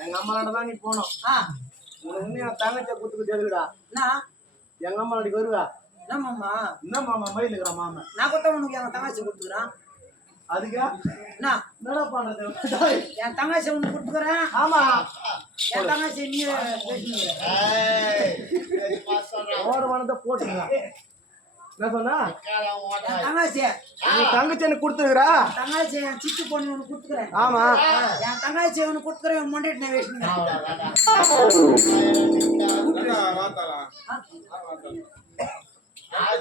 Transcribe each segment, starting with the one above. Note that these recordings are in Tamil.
எங்க அம்மாவோட நீ போனோம். உனக்கு என் தங்கச்சியை கூத்துக்கிட்டு எதுக்குடா? எங்க அம்மா நாளைக்கு வருவா. என்ன மாமா மயில் இருக்கிற மாமா நான் கொத்த உனக்கு என் தங்கச்சி கொடுத்துக்கிறேன். அதுக்கா என்னடா பண்றது? என் தங்கச்சி உனக்கு கொடுத்துக்கிறேன். ஆமா என் தங்கச்சி நீ ஓரமானதை போட்டுங்க. என்ன சொன்னா? தங்கச்சி தங்கச்சி எனக்கு கொடுத்துருக்குறா. தங்கச்சி என் சித்து பொண்ணு உனக்கு கொடுத்துக்கிறேன். ஆமா என் தங்கச்சி உனக்கு கொடுத்துக்கிறேன். மொண்டிட்டு நான் வேஸ்ட்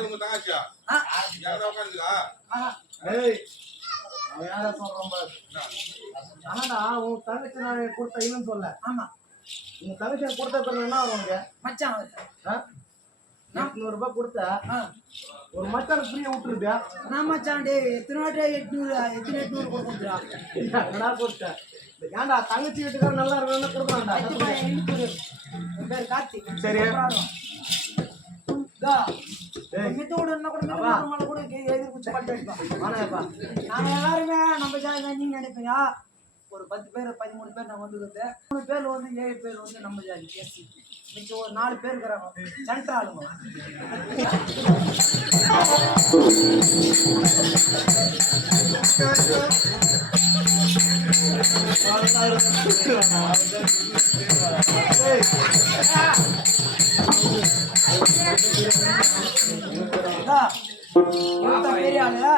உன் தங்கச்சி நான் கொடுத்த இல்லைன்னு சொல்ல. ஆமா உங்க தங்கச்சி கொடுத்த என்ன உனக்கு மச்சான் 800 ரூபாய் கொடுத்த ஒரு மச்சான் ஃப்ரீயா விட்டுருப்பியா? நான் மச்சான் டே எத்தனை 800 கொடுக்குறா. என்னடா கொடுத்த? ஏன்டா தங்கச்சி வீட்டுக்கார நல்லா இருக்கணும்னு கொடுக்கலாம்டா. என் பேர் கார்த்திக். சரி மித்தோட என்ன கூட மித்தோட கூட எதிர்ப்பு குச்சி பட்டு வைப்போம். நாங்கள் எல்லாருமே நம்ம ஜாதி நீங்க நினைப்பீங்க. ஒரு 10 பேர் 13 பேர் நான் வந்துருது. 3 பேர் வந்து 7 பேர் வந்து நம்ம ஜாதி எஸ்சி. மிச்சம் ஒரு 4 பேர் இருக்கிறாங்க சென்ட்ரல் ஆளுங்க. பெரிய ஆளு